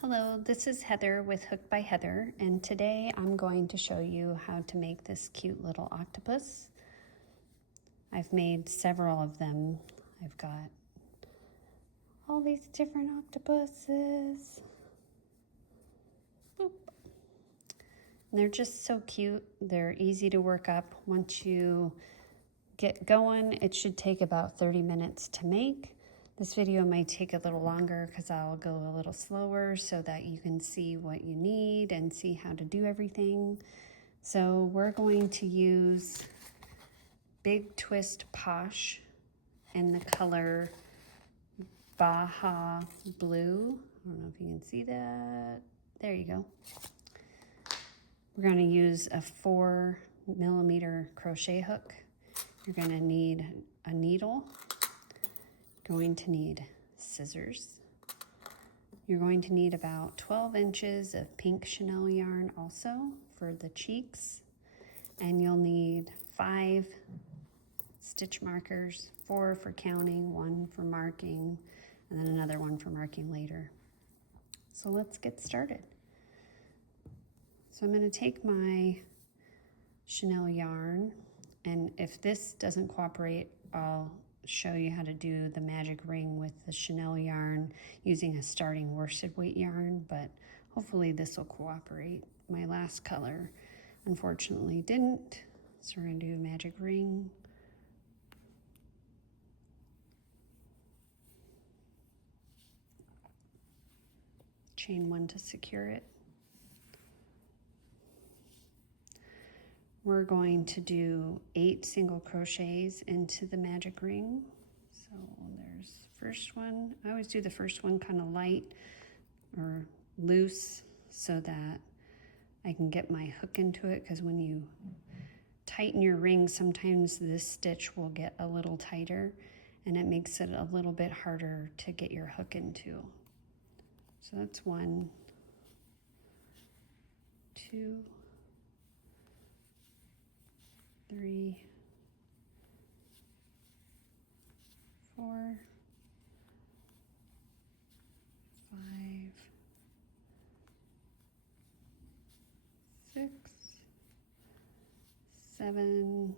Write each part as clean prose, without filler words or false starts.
Hello, this is Heather with Hook by Heather, and today I'm going to show you how to make this cute little octopus. I've made several of them. I've got all these different octopuses. Boop. And they're just so cute. They're easy to work up. Once you get going, it should take about 30 minutes to make. This video might take a little longer because I'll go a little slower so that you can see what you need and see how to do everything. So we're going to use Big Twist Posh in the color Baja Blue. I don't know if you can see that. There you go. We're going to use a 4mm crochet hook. You're going to need a needle. Going to need scissors. You're going to need about 12 inches of pink chenille yarn also for the cheeks. And you'll need 5 stitch markers, 4 for counting, 1 for marking, and then another one for marking later. So let's get started. So I'm going to take my chenille yarn, and if this doesn't cooperate, I'll show you how to do the magic ring with the chenille yarn using a starting worsted weight yarn, but hopefully this will cooperate. My last color unfortunately didn't, so we're going to do a magic ring. Chain 1 to secure it. We're going to do 8 single crochets into the magic ring. So there's the first one. I always do the first one kind of light or loose so that I can get my hook into it, because when you tighten your ring, sometimes this stitch will get a little tighter and it makes it a little bit harder to get your hook into. So that's 1, 2, 3, 4, 5, 6, 7,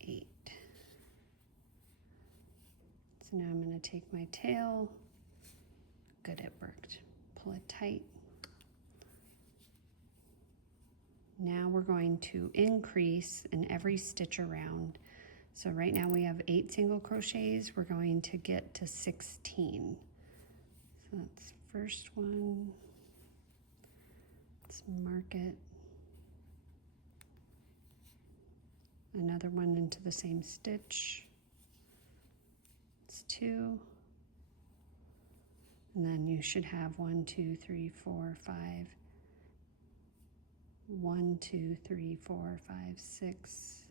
8. So now I'm going to take my tail. Good, it worked. Pull it tight. Now we're going to increase in every stitch around. So right now we have 8 single crochets. We're going to get to 16. So that's the first one. Let's mark it. Another one into the same stitch. It's 2. And then you should have 1, 2, 3, 4, 5. 1, 2, 3, 4, 5, 6.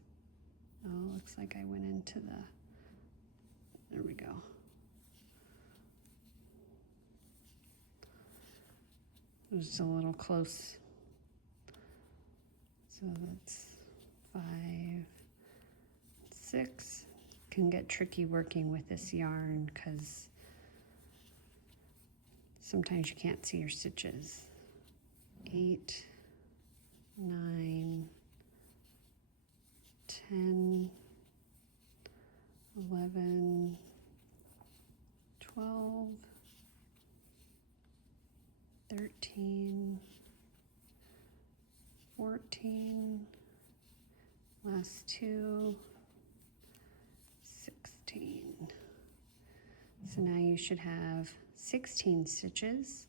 Oh, looks like I went into the, there we go. It was just a little close. So that's 5, 6. Can get tricky working with this yarn because sometimes you can't see your stitches. 8, 9, 10, 11, 12, 13, 14, last 2, 16. So now you should have 16 stitches.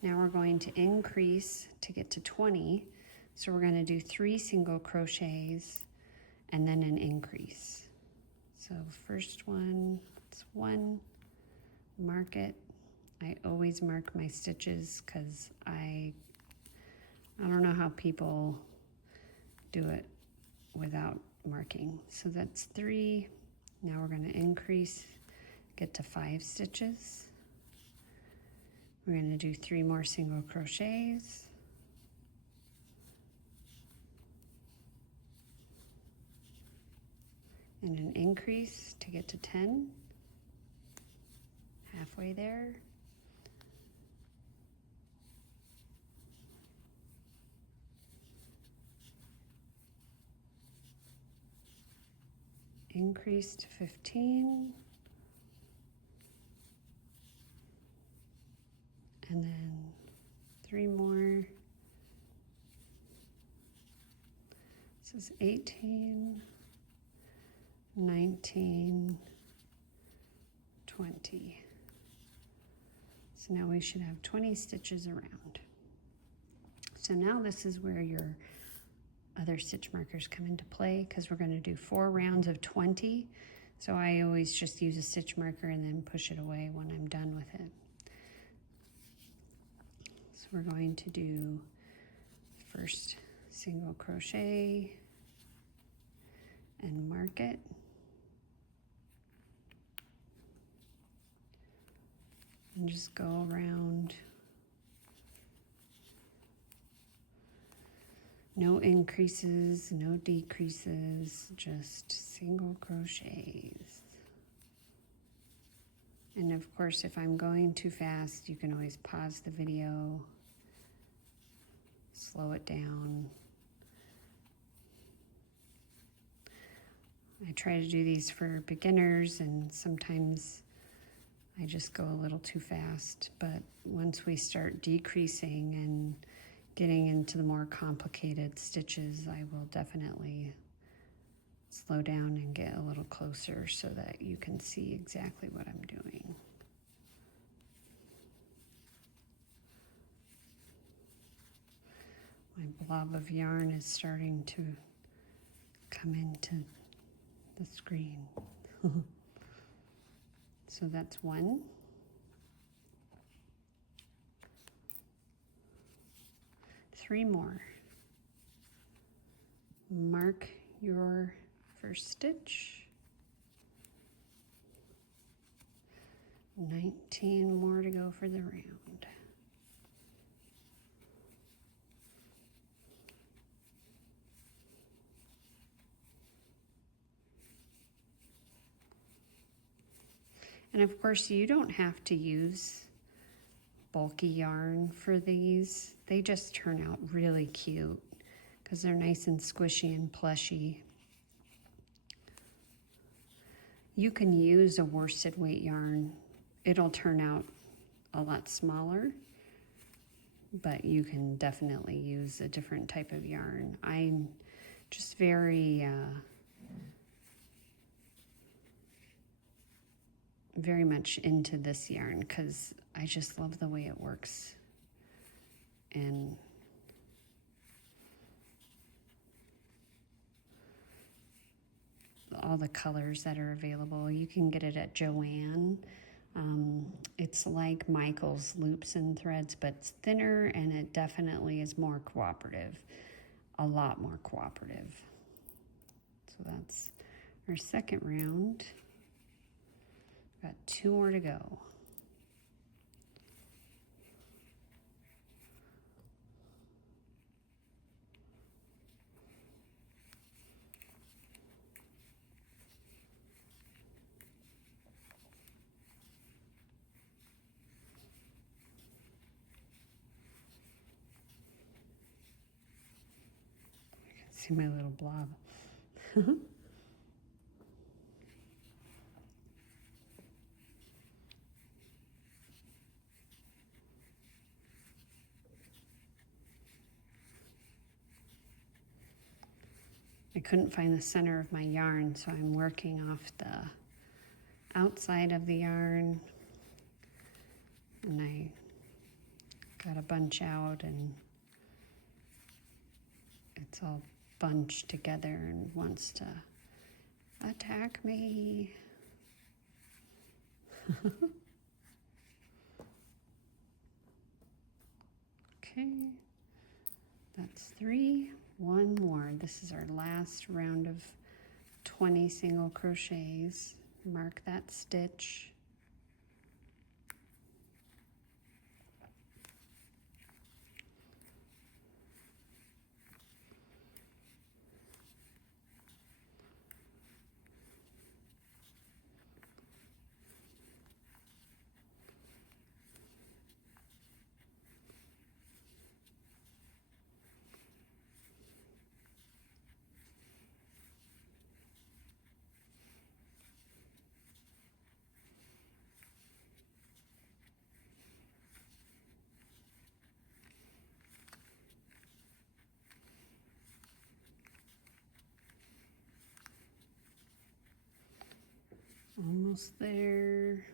Now we're going to increase to get to 20. So we're going to do 3 single crochets and then an increase. So first one, it's 1, mark it. I always mark my stitches because I don't know how people do it without marking. So that's 3. Now we're going to increase, get to 5 stitches. We're going to do 3 more single crochets. And an increase to get to 10. Halfway there. increase to 15, and then 3 more. This is 18, 19, 20. So now we should have 20 stitches around. So now this is where your other stitch markers come into play, because we're going to do 4 rounds of 20. So I always just use a stitch marker and then push it away when I'm done with it. So we're going to do first single crochet and mark it. And just go around. No increases, no decreases, just single crochets. And of course, if I'm going too fast, you can always pause the video, slow it down. I try to do these for beginners, and sometimes I just go a little too fast. But once we start decreasing and getting into the more complicated stitches, I will definitely slow down and get a little closer so that you can see exactly what I'm doing. My blob of yarn is starting to come into the screen. So that's 1. Three more. Mark your first stitch. 19 more to go for the round. And of course, you don't have to use bulky yarn for these. They just turn out really cute because they're nice and squishy and plushy. You can use a worsted weight yarn. It'll turn out a lot smaller, but you can definitely use a different type of yarn. I'm just very much into this yarn because I just love the way it works, and all the colors that are available. You can get it at Joann. It's like Michael's Loops and Threads, but it's thinner, and it definitely is more cooperative, a lot more cooperative. So that's our second round. Got 2 more to go. See my little blob. I couldn't find the center of my yarn, so I'm working off the outside of the yarn, and I got a bunch out, and it's all bunched together and wants to attack me. Okay, that's 3. 1 more. This is our last round of 20 single crochets. Mark that stitch. Almost there.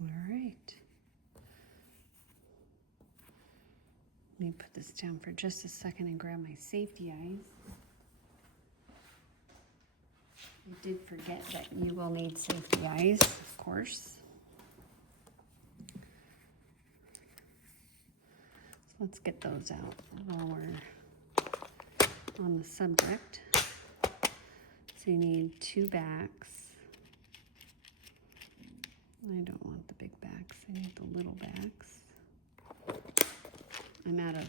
All right. Let me put this down for just a second and grab my safety eyes. I did forget that you will need safety eyes, of course. So let's get those out while we're on the subject. So you need 2 backs. I don't want the big backs, I need the little backs. I'm out of,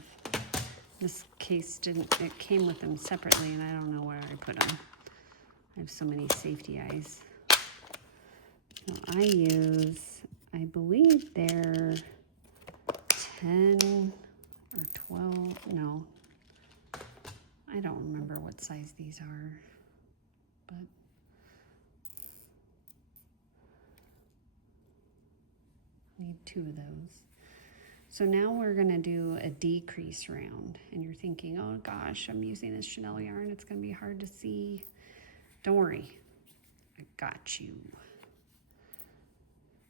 this case it came with them separately and I don't know where I put them. I have so many safety eyes. So I use, I believe they're 10 or 12, no. I don't remember what size these are, but need 2 of those. So now we're gonna do a decrease round, and you're thinking, oh gosh, I'm using this Chanel yarn, it's gonna be hard to see. Don't worry, I got you.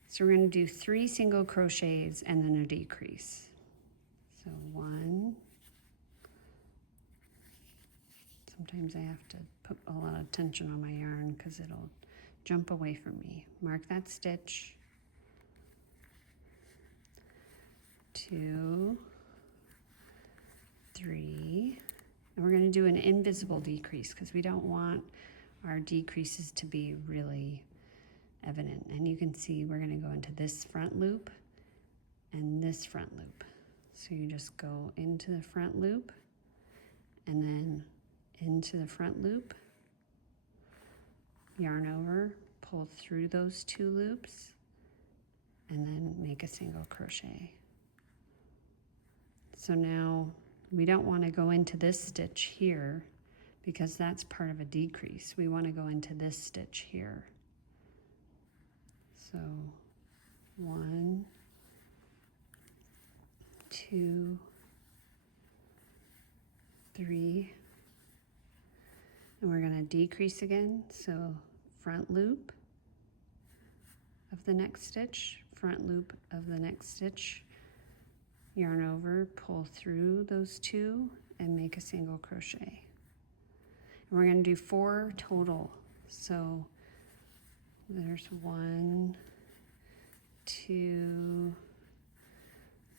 So we're gonna do 3 single crochets and then a decrease. So 1, sometimes I have to put a lot of tension on my yarn because it'll jump away from me. Mark that stitch. 2, 3, and we're going to do an invisible decrease because we don't want our decreases to be really evident. And you can see we're going to go into this front loop and this front loop. So you just go into the front loop and then into the front loop, yarn over, pull through those 2 loops, and then make a single crochet. So now we don't want to go into this stitch here because that's part of a decrease. We want to go into this stitch here. So 1, 2, 3, and we're going to decrease again. So front loop of the next stitch, front loop of the next stitch, yarn over, pull through those 2 and make a single crochet. And we're going to do 4 total. So there's 1, 2,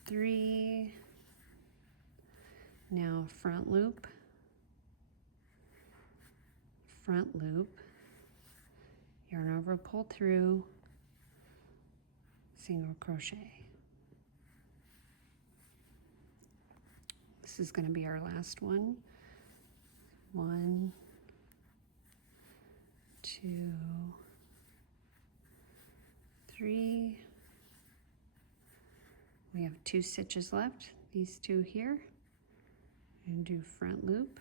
3. Now front loop, yarn over, pull through, single crochet. This is going to be our last one. 1, 2, 3. We have 2 stitches left, these 2 here. And do front loop,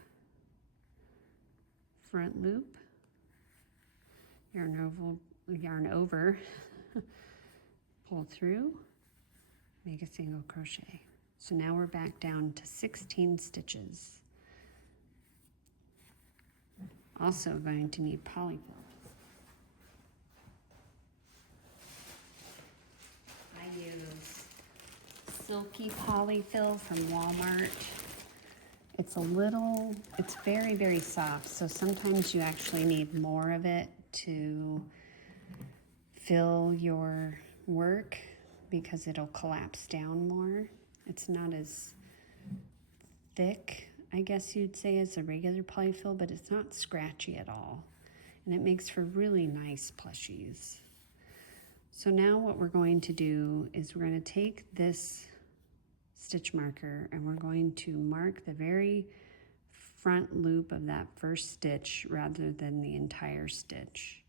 yarn over, pull through, make a single crochet. So now we're back down to 16 stitches. Also going to need polyfill. I use silky polyfill from Walmart. It's very, very soft, so sometimes you actually need more of it to fill your work because it'll collapse down more. It's not as thick, I guess you'd say, as a regular polyfill, but it's not scratchy at all. And it makes for really nice plushies. So now what we're going to do is we're going to take this stitch marker and we're going to mark the very front loop of that first stitch rather than the entire stitch.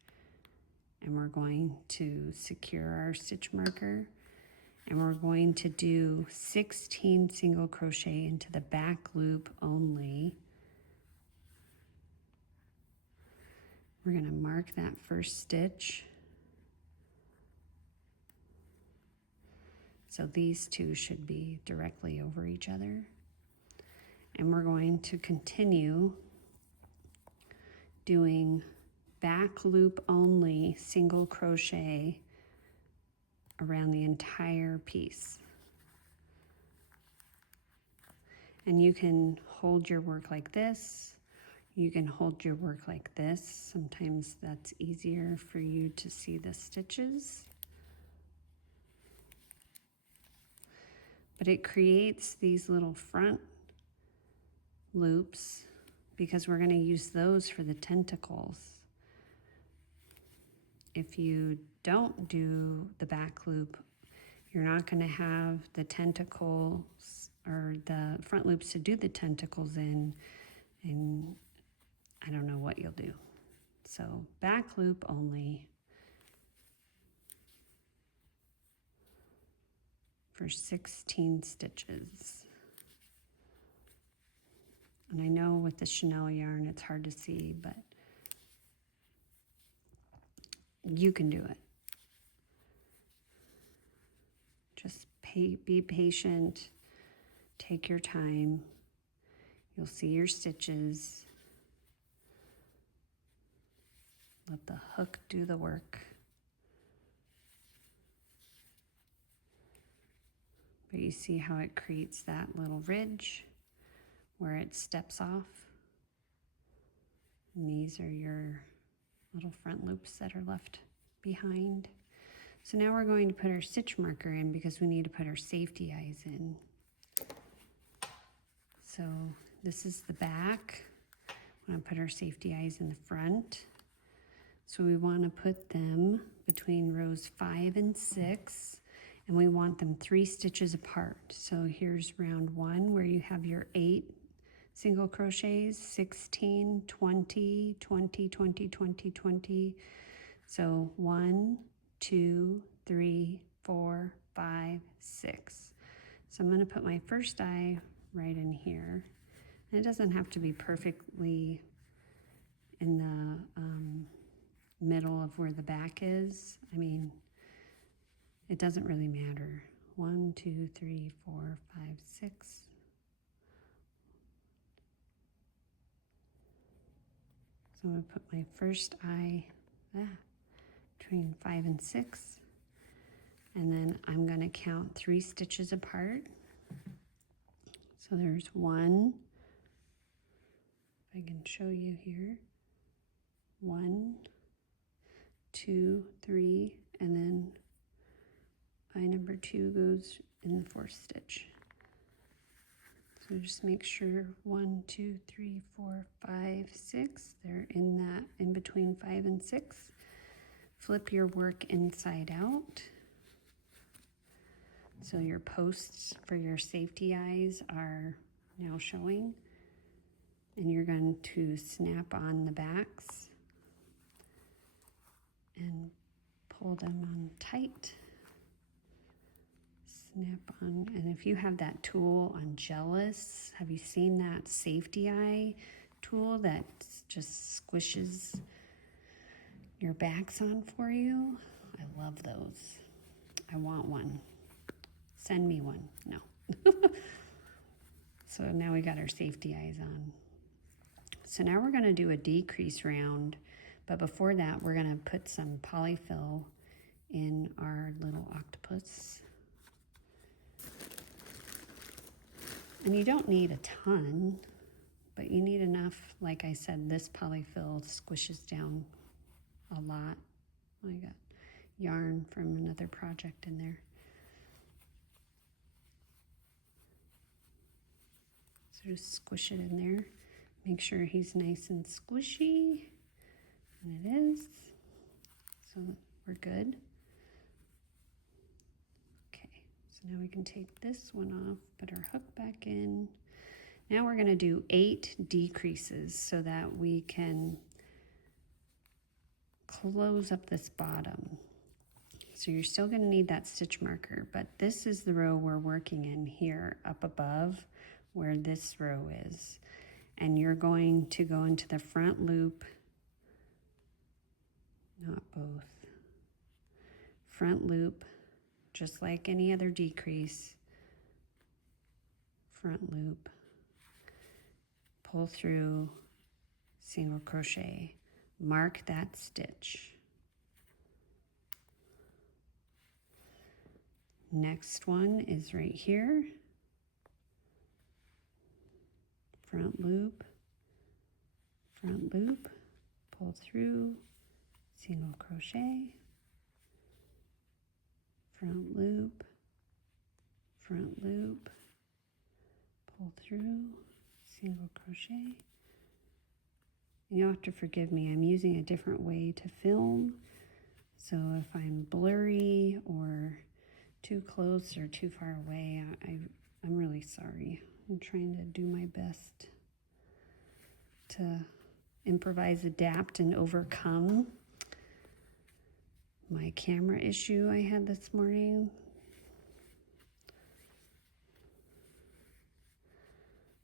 And we're going to secure our stitch marker. And we're going to do 16 single crochet into the back loop only. We're going to mark that first stitch. So these 2 should be directly over each other. And we're going to continue doing back loop only single crochet around the entire piece. And you can hold your work like this. You can hold your work like this. Sometimes that's easier for you to see the stitches. But it creates these little front loops because we're going to use those for the tentacles. If you don't do the back loop, you're not going to have the tentacles or the front loops to do the tentacles in, and I don't know what you'll do. So back loop only for 16 stitches. And I know with the chenille yarn it's hard to see, but you can do it. Just be patient, take your time. You'll see your stitches. Let the hook do the work. But you see how it creates that little ridge where it steps off. And these are your little front loops that are left behind. So now we're going to put our stitch marker in because we need to put our safety eyes in. So this is the back. We're going to put our safety eyes in the front. So we want to put them between rows 5 and 6, and we want them 3 stitches apart. So here's round 1 where you have your 8 single crochets, 16, 20, 20, 20, 20, 20. So 1, 2, 3, 4, 5, 6. So I'm going to put my first eye right in here. And it doesn't have to be perfectly in the middle of where the back is. I mean, it doesn't really matter. 1, 2, 3, 4, 5, 6. So I'm going to put my first eye between 5 and 6. And then I'm going to count 3 stitches apart. So there's 1. If I can show you here. 1, 2, 3, and then eye number 2 goes in the 4th stitch. So just make sure 1, 2, 3, 4, 5, 6. They're in that in between 5 and 6. Flip your work inside out. So your posts for your safety eyes are now showing. And you're going to snap on the backs and pull them on tight. Snap on, and if you have that tool on Jealous, have you seen that safety eye tool that just squishes your backs on for you? I love those. I want one. Send me one. No. So now we got our safety eyes on. So now we're going to do a decrease round, but before that we're going to put some polyfill in our little octopus. And you don't need a ton, but you need enough. Like I said, this polyfill squishes down a lot. I got yarn from another project in there. So just squish it in there. Make sure he's nice and squishy, and it is. So we're good. So now we can take this one off, put our hook back in. Now we're going to do 8 decreases so that we can close up this bottom. So you're still going to need that stitch marker, but this is the row we're working in here up above where this row is. And you're going to go into the front loop, not both, front loop, just like any other decrease, front loop, pull through, single crochet, mark that stitch. Next one is right here, front loop, pull through, single crochet, front loop, pull through, single crochet. You'll have to forgive me, I'm using a different way to film, so if I'm blurry or too close or too far away, I'm really sorry. I'm trying to do my best to improvise, adapt, and overcome my camera issue I had this morning.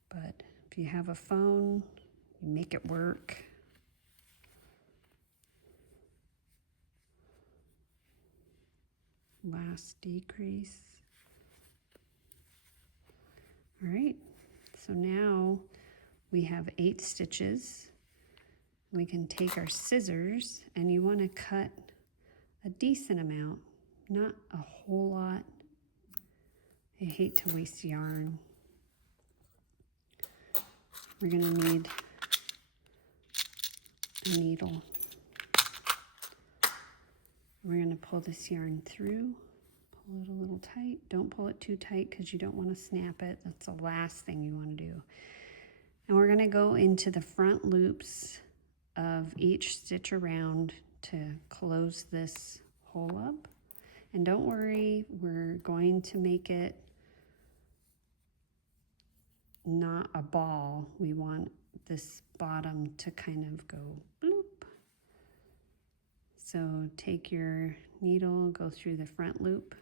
But if you have a phone, you make it work. Last decrease. All right, so now we have 8 stitches. We can take our scissors, and you want to cut a decent amount, not a whole lot. I hate to waste yarn. We're going to need a needle. We're going to pull this yarn through, pull it a little tight. Don't pull it too tight because you don't want to snap it. That's the last thing you want to do. And we're going to go into the front loops of each stitch around to close this hole up. And don't worry, we're going to make it not a ball. We want this bottom to kind of go bloop. So take your needle, go through the front loop,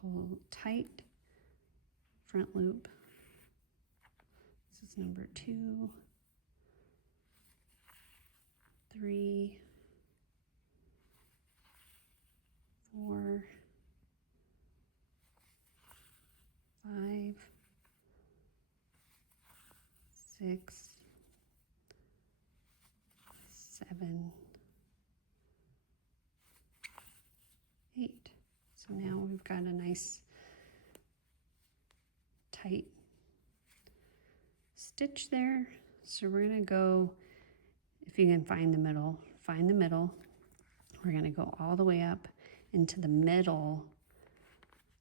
pull tight, front loop. This is number 2, 3, 4, 5, 6, 7, 8. So now we've got a nice tight stitch there. So we're going to go, if you can find the middle, find the middle. We're going to go all the way up into the middle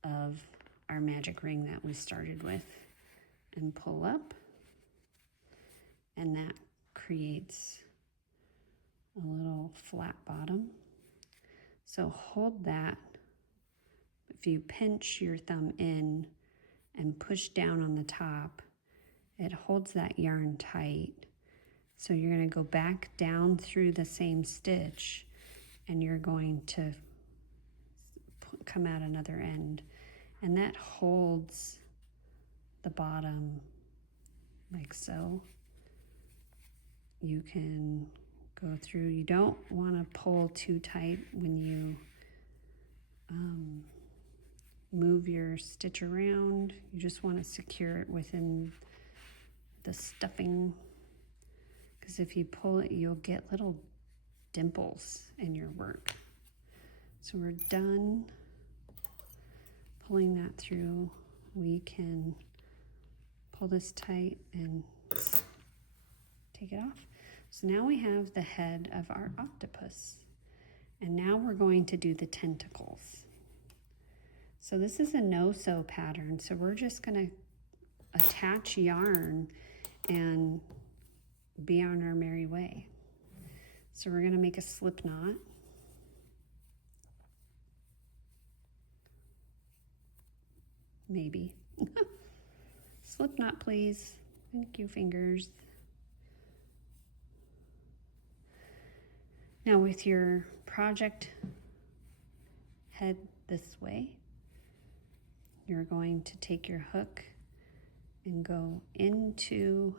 of our magic ring that we started with and pull up, and that creates a little flat bottom. So hold that. If you pinch your thumb in and push down on the top, it holds that yarn tight. So you're going to go back down through the same stitch, and you're going to come out another end, and that holds the bottom like so. You can go through. You don't want to pull too tight when you move your stitch around. You just want to secure it within the stuffing, because if you pull it, you'll get little dimples in your work. So we're done pulling that through. We can pull this tight and take it off. So now we have the head of our octopus. And now we're going to do the tentacles. So this is a no-sew pattern. So we're just going to attach yarn and be on our merry way. So we're going to make a slip knot. Maybe. Slip knot, please. Thank you, fingers. Now with your project head this way, you're going to take your hook and go into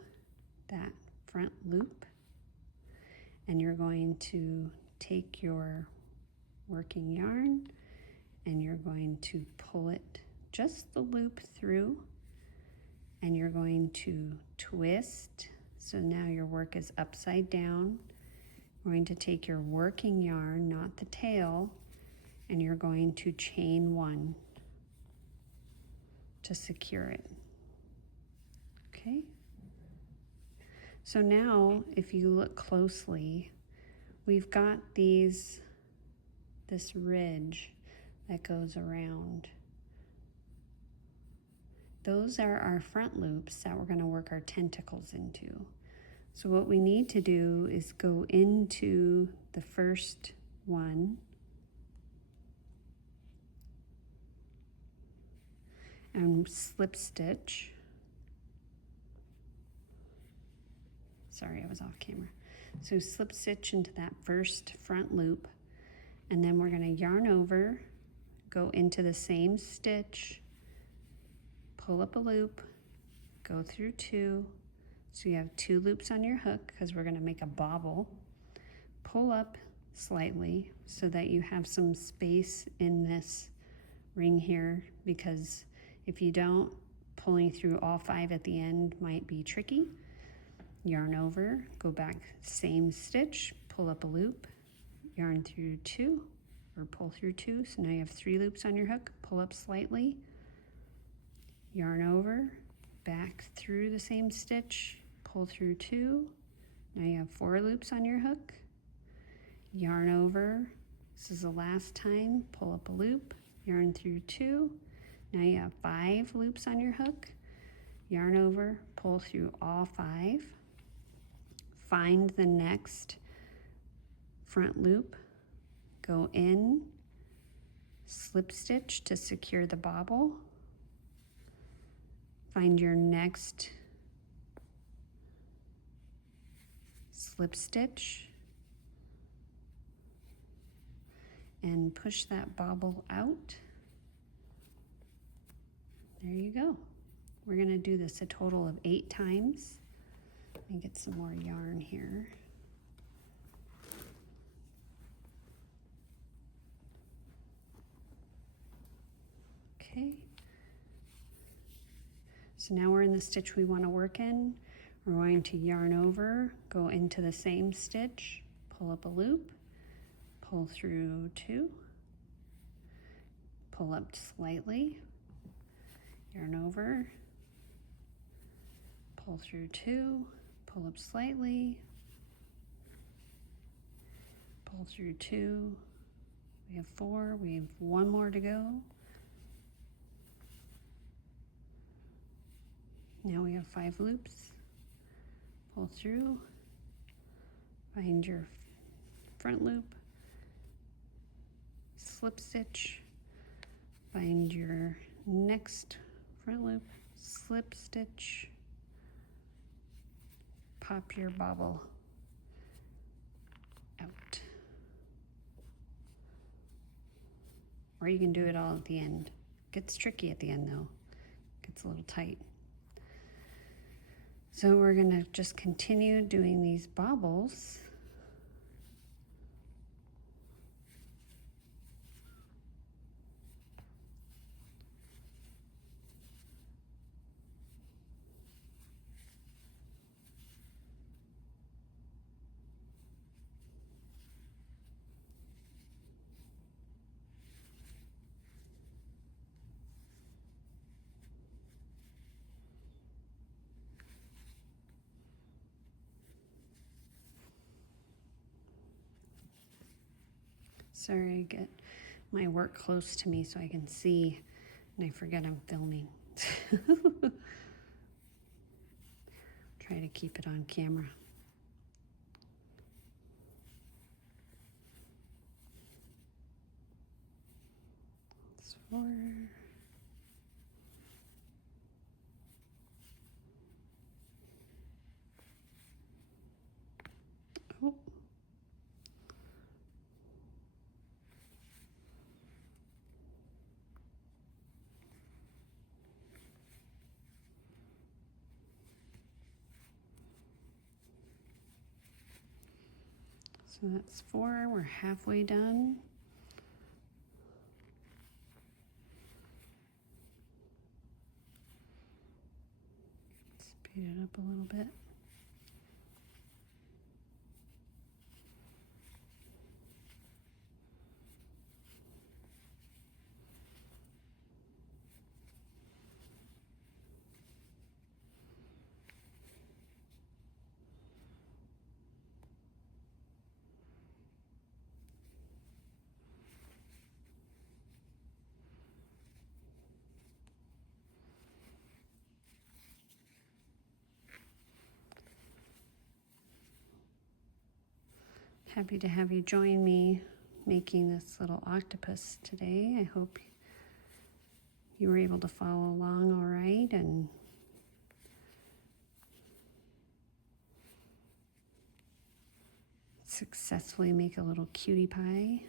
that front loop, and you're going to take your working yarn and you're going to pull it just the loop through, and you're going to twist. So now your work is upside down. You're going to take your working yarn, not the tail, and you're going to chain one to secure it. Okay? So now, if you look closely, we've got this ridge that goes around. Those are our front loops that we're going to work our tentacles into. So what we need to do is go into the first one and slip stitch. Sorry, I was off camera. So slip stitch into that first front loop, and then we're going to yarn over, go into the same stitch, pull up a loop, go through two, so you have 2 loops on your hook because we're going to make a bobble. Pull up slightly so that you have some space in this ring here, because if you don't, pulling through all 5 at the end might be tricky. Yarn over, go back, same stitch, pull up a loop, yarn through 2 or pull through 2, so now you have 3 loops on your hook. Pull up slightly, yarn over, back through the same stitch, pull through 2, now you have 4 loops on your hook, yarn over, this is the last time, pull up a loop, yarn through 2, now you have 5 loops on your hook, yarn over, pull through all 5, find the next front loop, go in, slip stitch to secure the bobble, find your next slip stitch and push that bobble out. There you go. We're going to do this a total of 8 times. Let me get some more yarn here. Okay. So now we're in the stitch we want to work in. We're going to yarn over, go into the same stitch, pull up a loop, pull through 2, pull up slightly, yarn over, pull through 2, pull up slightly, pull through 2, we have 4, we have 1 more to go. Now we have 5 loops, pull through, find your front loop, slip stitch, find your next front loop, slip stitch, pop your bobble out. Or you can do it all at the end. Gets tricky at the end though, gets a little tight. So we're going to just continue doing these bobbles. Sorry, I get my work close to me so I can see, and I forget I'm filming. Try to keep it on camera. That's 4. Oh. So that's 4, we're halfway done. speed it up a little bit. Happy to have you join me making this little octopus today. I hope you were able to follow along all right and successfully make a little cutie pie.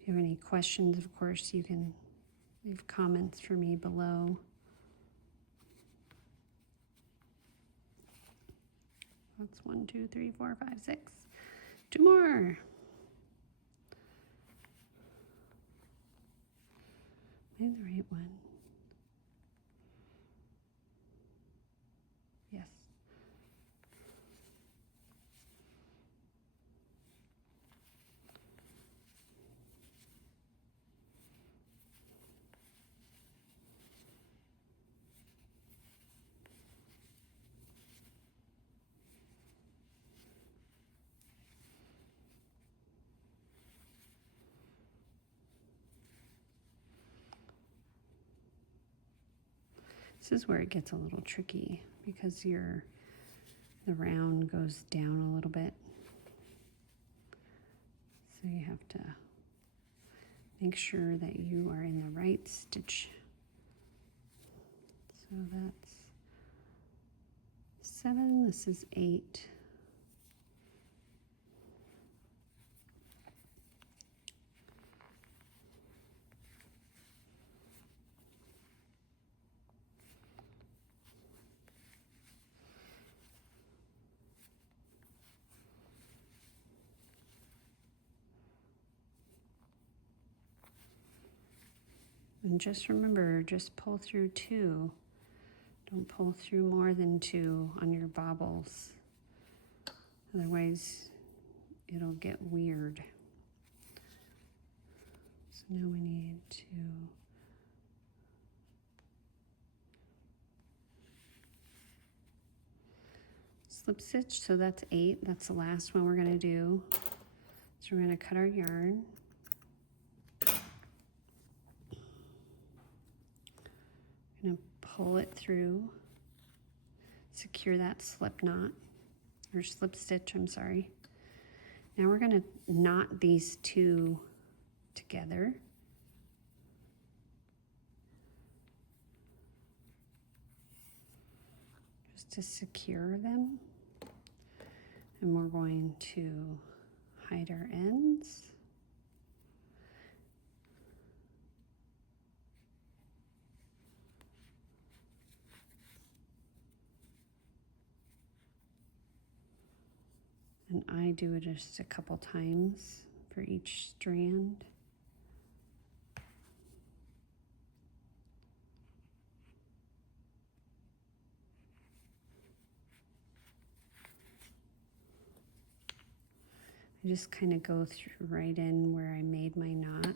If you have any questions, of course, you can leave comments for me below. That's 1, 2, 3, 4, 5, 6. 2 more. Maybe the right one. Yes. This is where it gets a little tricky because the round goes down a little bit. So you have to make sure that you are in the right stitch. So that's 7, this is 8. And just remember, just pull through 2. Don't pull through more than 2 on your bobbles. Otherwise, it'll get weird. So now we need to slip stitch. So that's 8. That's the last one we're going to do. So we're going to cut our yarn. Going to pull it through, secure that slip knot, or slip stitch, I'm sorry. Now we're going to knot these 2 together. Just to secure them. And we're going to hide our ends. And I do it just a couple times for each strand. I just kind of go through right in where I made my knot.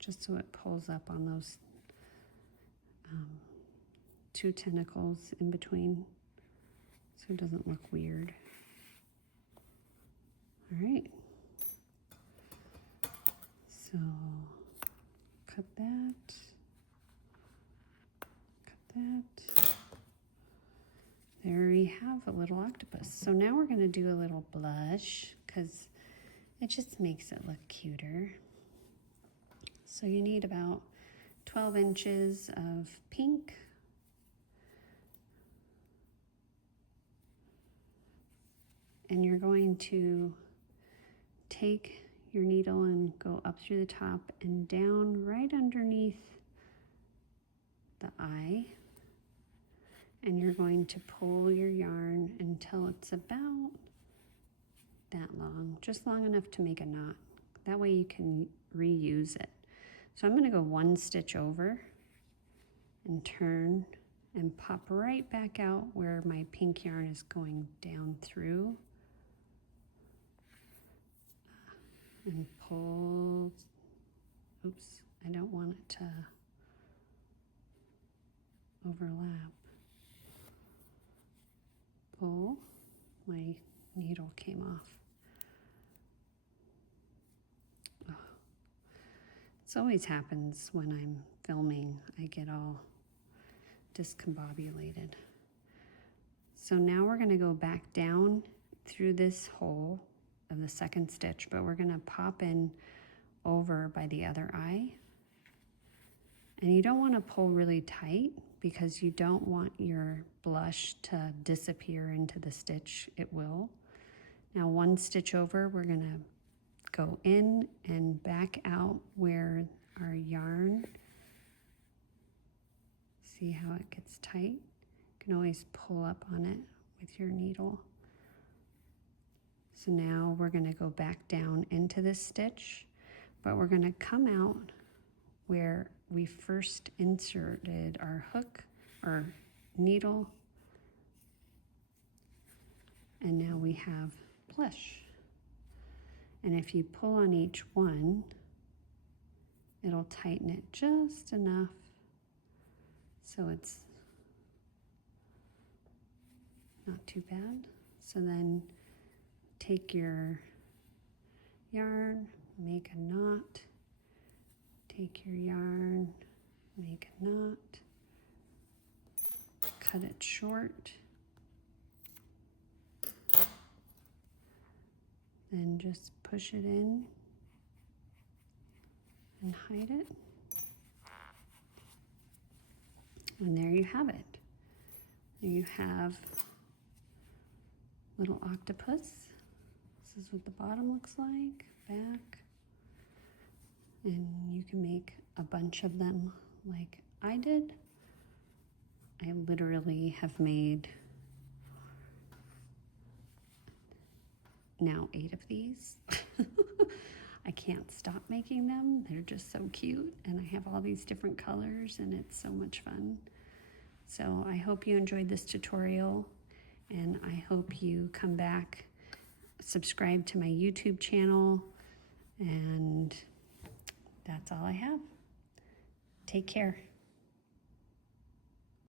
Just so it pulls up on those 2 tentacles in between, so it doesn't look weird. All right, so cut that, There we have a little octopus. So now we're going to do a little blush because it just makes it look cuter. So you need about 12 inches of pink. And you're going to take your needle and go up through the top and down right underneath the eye. And you're going to pull your yarn until it's about that long, just long enough to make a knot. That way you can reuse it. So I'm going to go 1 stitch over and turn and pop right back out where my pink yarn is going down through. And pull, oops, I don't want it to overlap. Pull, my needle came off. Oh. This always happens when I'm filming. I get all discombobulated. So now we're going to go back down through this hole of the 2nd stitch, but we're going to pop in over by the other eye. And you don't want to pull really tight because you don't want your blush to disappear into the stitch. It will. Now 1 stitch over, we're going to go in and back out where our yarn, see how it gets tight? You can always pull up on it with your needle. So now we're going to go back down into this stitch, but we're going to come out where we first inserted our hook or needle, and now we have plush. And if you pull on each one, it'll tighten it just enough so it's not too bad. So then take your yarn, make a knot, take your yarn, make a knot, cut it short, then just push it in and hide it. And there you have it. There you have little octopus. This is what the bottom looks like, back. And you can make a bunch of them like I did. I literally have made now 8 of these. I can't stop making them. They're just so cute, and I have all these different colors, and it's so much fun. So I hope you enjoyed this tutorial, and I hope you come back, subscribe to my YouTube channel, and that's all I have. Take care.